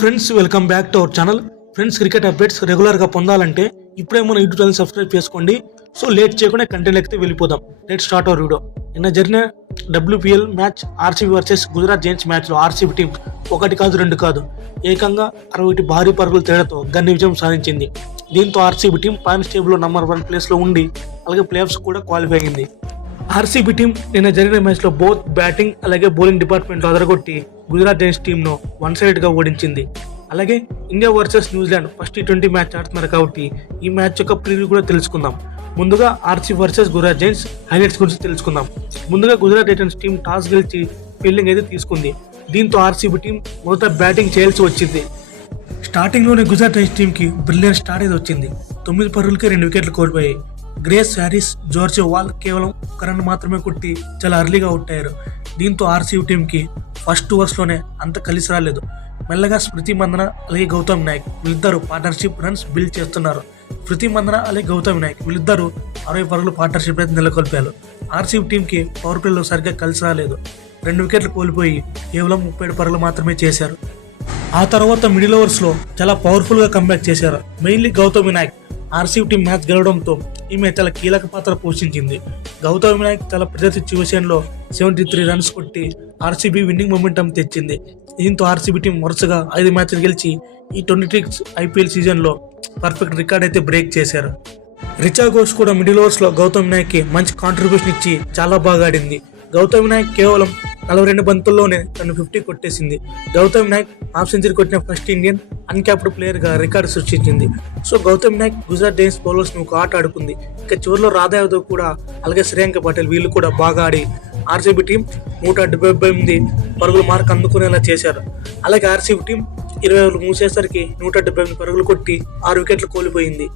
Friends, welcome back to our channel. Friends, cricket updates రెగ్యులర్గా పొందాలంటే ఇప్పుడే మన యూట్యూబ్ ఛానల్ సబ్స్క్రైబ్ చేసుకోండి. సో లేట్ చేయకుండా కంటెంట్ ఎక్కితే వెళ్ళిపోదాం. Let start our video. నిన్న జరిగిన WPL match RCB versus Gujarat Giants మ్యాచ్లో ఆర్సీబీ టీం ఒకటి కాదు రెండు కాదు ఏకంగా 60 భారీ పరుగుల తేడాతో ఘన విజయం సాధించింది. దీంతో ఆర్సీబీ టీం పాయింట్స్ టేబుల్లో నంబర్ 1 ప్లేస్లో ఉండి అలాగే ప్లే ఆఫ్స్ కూడా క్వాలిఫై అయింది. ఆర్సీబీ టీం నిన్న జరిగిన మ్యాచ్లో బోత్ బ్యాటింగ్ అలాగే బౌలింగ్ డిపార్ట్మెంట్లో అదరగొట్టి గుజరాత్ జైంట్స్ టీంను వన్ సైడ్గా ఓడించింది. అలాగే India versus New Zealand first T20 match ఆడుతున్నారు కాబట్టి ఈ మ్యాచ్ యొక్క ప్రివ్యూ కూడా తెలుసుకుందాం. ముందుగా RCB versus Gujarat Giants highlights గురించి తెలుసుకుందాం. ముందుగా గుజరాత్ టైటన్స్ టీం టాస్ గెలిచి ఫీల్డింగ్ అయితే తీసుకుంది. దీంతో ఆర్సీబీ టీం మొదట బ్యాటింగ్ చేయాల్సి వచ్చింది. స్టార్టింగ్లోనే గుజరాత్ టైటన్స్ టీంకి బ్రిలియన్ స్టార్ట్ అయితే వచ్చింది. 9 పరుగులకే 2 వికెట్లు కోల్పోయాయి. గ్రేస్ హ్యారిస్, జార్జ్ వాల్ కేవలం 1 రన్ మాత్రమే కొట్టి చాలా అర్లీగా అవుట్ అయ్యారు. దీంతో ఆర్సీబీ టీంకి ఫస్ట్ ఓవర్స్లోనే అంత కలిసి రాలేదు. మెల్లగా స్మృతి మందన అలాగే గౌతమ్ నాయక్ వీళ్ళిద్దరు పార్ట్నర్షిప్ రన్స్ బిల్డ్ చేస్తున్నారు. స్మృతి మందన అలాగే గౌతమ్ నాయక్ వీళ్ళిద్దరు 60 పరుగులు పార్ట్నర్షిప్ అయితే నెలకొల్పారు. ఆర్సీబీ టీంకి పవర్ ప్లేలో సరిగ్గా కలిసి రాలేదు. 2 వికెట్లు కోల్పోయి కేవలం 37 పరుగులు మాత్రమే చేశారు. ఆ తర్వాత మిడిల్ ఓవర్స్లో చాలా పవర్ఫుల్గా కంబ్యాక్ చేశారు. Mainly Gautam Nayak. RCB team match గెలవడంతో ఈమె చాలా కీలక పాత్ర పోషించింది. గౌతమ్ నాయక్ చాలా ప్రజా సిచ్యువేషన్లో 73 రన్స్ కొట్టి ఆర్సీబీ విన్నింగ్ మొమెంటం తెచ్చింది. దీంతో ఆర్సీబీ టీం వరుసగా 5 మ్యాచ్లు గెలిచి ఈ 26 IPL సీజన్లో పర్ఫెక్ట్ రికార్డ్ అయితే బ్రేక్ చేశారు. రిచా ఘోష్ కూడా మిడిల్ ఓవర్స్లో గౌతమ్ నాయక్కి మంచి కాంట్రిబ్యూషన్ ఇచ్చి చాలా బాగా ఆడింది. గౌతమ్ నాయక్ కేవలం 42 బంతుల్లోనే తను 50 కొట్టేసింది. గౌతమ్ నాయక్ హాఫ్ సెంచరీ కొట్టిన ఫస్ట్ ఇండియన్ అన్క్యాప్డ్ ప్లేయర్గా రికార్డు సృష్టించింది. So Gautam Nayak Gujarat Giants bowlers ఒక ఆట ఆడుకుంది. ఇక చివరిలో రాధా యాదవ్ కూడా అలాగే శ్రేయాంక పటేల్ వీళ్ళు కూడా బాగా ఆడి ఆర్సీబీ టీం 178 పరుగుల మార్క్ అందుకునేలా చేశారు. అలాగే ఆర్సీబీ టీం 20 ఓవర్లు మూసేసరికి 178 పరుగులు కొట్టి 6 వికెట్లు కోల్పోయింది.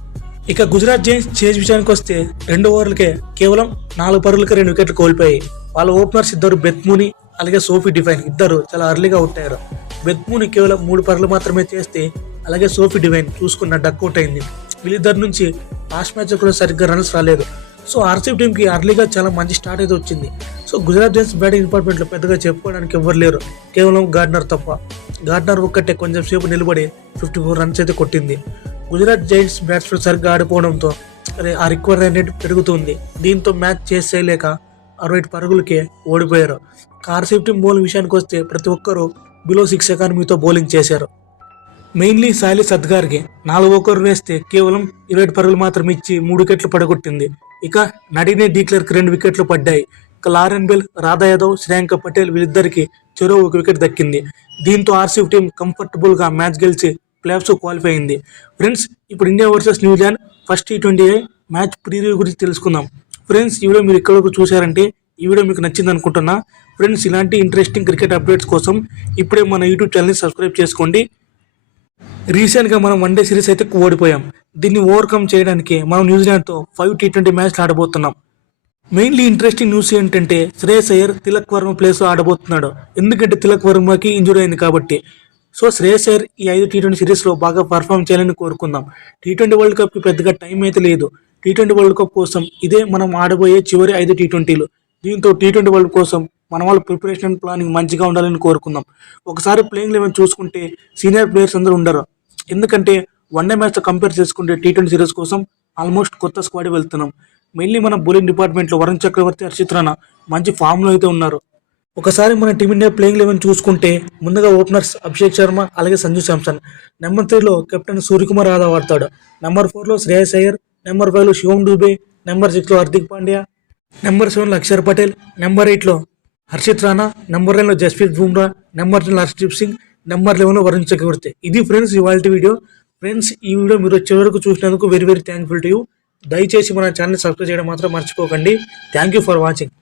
ఇక గుజరాత్ జైంట్స్ చేజ్ విషయానికి వస్తే 2 ఓవర్లకే కేవలం 4 పరుగులకే 2 వికెట్లు కోల్పోయాయి. వాళ్ళ ఓపెనర్స్ ఇద్దరు బెత్మూని అలాగే సోఫీ డివైన్ ఇద్దరు చాలా అర్లీగా అవుట్ అయ్యారు. బెత్మూని కేవలం 3 పరుగులు మాత్రమే చేస్తే అలాగే సోఫీ డివైన్ చూసుకున్న డక్అవుట్ అయింది. వీళ్ళిద్దరి నుంచి లాస్ట్ మ్యాచ్ కూడా సరిగ్గా రన్స్ రాలేదు. సో ఆర్సీబీ టీంకి అర్లీగా చాలా మంచి స్టార్ట్ అయితే వచ్చింది. సో గుజరాత్ జైంట్స్ బ్యాటింగ్ డిపార్ట్మెంట్లో పెద్దగా చెప్పుకోవడానికి ఎవరు లేరు, కేవలం గార్డ్నర్ తప్ప. గార్డ్నర్ ఒక్కటే కొంచెం సేపు నిలబడి 54 రన్స్ అయితే కొట్టింది. గుజరాత్ జైంట్స్ బ్యాట్స్మెన్ సరిగ్గా ఆడిపోవడంతో ఆ రిక్వైర్ రేట్ పెరుగుతుంది. దీంతో మ్యాచ్ చేసేయలేక 60 పరుగులకే ఓడిపోయారు. ఆర్సీబీ టీం బౌలింగ్ విషయానికి వస్తే ప్రతి ఒక్కరూ బిలో 6 ఎకానమీతో బౌలింగ్ చేశారు. మెయిన్లీ సాయిలి సద్గార్కి 4 ఓవర్లు వేస్తే కేవలం 20 పరుగులు మాత్రం ఇచ్చి 3 వికెట్లు పడగొట్టింది. ఇక నడినే డీక్లర్కి 2 వికెట్లు పడ్డాయి. ఇక లారెన్ బెల్, రాధా యాదవ్, శ్రేయాంక పటేల్ వీళ్ళిద్దరికి చెరో 1 వికెట్ దక్కింది. దీంతో ఆర్సీబీ టీం కంఫర్టబుల్గా మ్యాచ్ గెలిచి ప్లే ఆఫ్స్ క్వాలిఫై అయింది. ఫ్రెండ్స్, ఇప్పుడు India versus New Zealand first T20 match preview గురించి తెలుసుకుందాం. ఫ్రెండ్స్, ఈ వీడియో మీరు ఇక్కడ వరకు చూశారంటే ఈ వీడియో మీకు నచ్చింది అనుకుంటున్నా. ఫ్రెండ్స్, ఇలాంటి ఇంట్రెస్టింగ్ క్రికెట్ అప్డేట్స్ కోసం ఇప్పుడే మన యూట్యూబ్ ఛానల్ని సబ్స్క్రైబ్ చేసుకోండి. రీసెంట్గా మనం వన్డే సిరీస్ అయితే ఓడిపోయాం. దీన్ని ఓవర్కమ్ చేయడానికి మనం న్యూజిలాండ్తో 5 T20 మ్యాచ్లు ఆడబోతున్నాం. మెయిన్లీ ఇంట్రెస్టింగ్ న్యూస్ ఏంటంటే శ్రేయస్ అయ్యర్ తిలక్ వర్మ ప్లేస్లో ఆడబోతున్నాడు. ఎందుకంటే తిలక్ వర్మకి ఇంజురీ అయింది కాబట్టి. సో శ్రేయస్ అయ్యర్ ఈ 5 T20 సిరీస్లో బాగా పర్ఫామ్ చేయాలని కోరుకుందాం. T20 వరల్డ్ కప్కి పెద్దగా టైం అయితే లేదు. T20 వరల్డ్ కప్ కోసం ఇదే మనం ఆడబోయే చివరి 5 T20లు. దీంతో T20 వరల్డ్ కోసం మన వాళ్ళ ప్రిపరేషన్ ప్లానింగ్ మంచిగా ఉండాలని కోరుకుందాం. ఒకసారి ప్లేయింగ్ లెవెన్ చూసుకుంటే సీనియర్ ప్లేయర్స్ అందరూ ఉండరు. ఎందుకంటే వన్డే మ్యాచ్తో కంపేర్ చేసుకుంటే T20 సిరీస్ కోసం ఆల్మోస్ట్ కొత్త స్క్వాడ్ వెళ్తున్నాం. మెయిన్లీ మన బౌలింగ్ డిపార్ట్మెంట్లో వరుణ్ చక్రవర్తి, హర్షిత్ రాణా మంచి ఫామ్లో అయితే ఉన్నారు. ఒకసారి మన టీమిండియా ప్లేయింగ్ లెవెన్ చూసుకుంటే ముందుగా ఓపెనర్స్ అభిషేక్ శర్మ అలాగే సంజు శాంసన్. నెంబర్ 3లో కెప్టెన్ సూర్యకుమార్ యాదవ్ ఆడతాడు. నెంబర్ 4లో శ్రేయస్ అయ్యర్, నెంబర్ 5లో శివం దూబే, నెంబర్ 6లో హార్దిక్ పాండ్యా, నెంబర్ 7లో అక్షర్ పటేల్, నెంబర్ 8లో హర్షిత్ రాణా, నెంబర్ 9లో జస్ప్రీత్ బుమ్రా, నెంబర్ 10లో హర్షదీప్ సింగ్, నెంబర్ 11లో వరుణ్ చక్రవర్తి. ఇది ఫ్రెండ్స్ ఇవాల్టి వీడియో. ఫ్రెండ్స్, ఈ వీడియో మీరు చివరకు చూసినందుకు వెరీ థ్యాంక్ఫుల్ టు యూ. దయచేసి మన ఛానల్ సబ్స్క్రైబ్ చేయడం మాత్రం మర్చిపోకండి. Thank you for watching.